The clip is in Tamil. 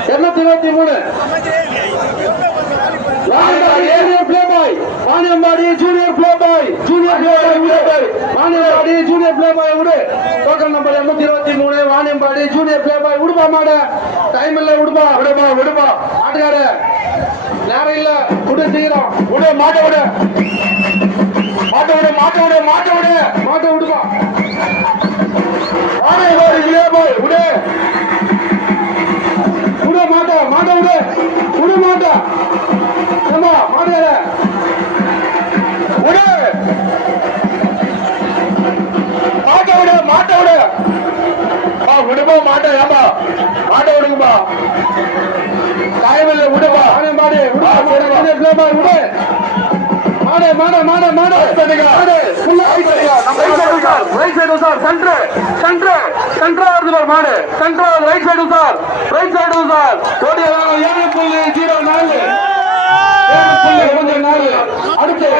223 Vaniyambadi junior play boy Vaniyambadi junior play boy விடு token number 223 Vaniyambadi junior play boy விடுப்பா மாட டைம் இல்ல விடுப்பா ஆட்டுக்காரு நேரம் இல்ல விடு சீக்கிரம் விடு மாட்ட விடுப்பா வாணியம்பாடி பிளே பாய் விடு மாட்ட விடு மாட்டா ஏமா மாடுகார விடு மாட்ட விடு விடுப்பா மாட்ட ஏமா மாட்ட விடுங்கப்பா காயமில்லை விடுப்பா மாடு அடுத்து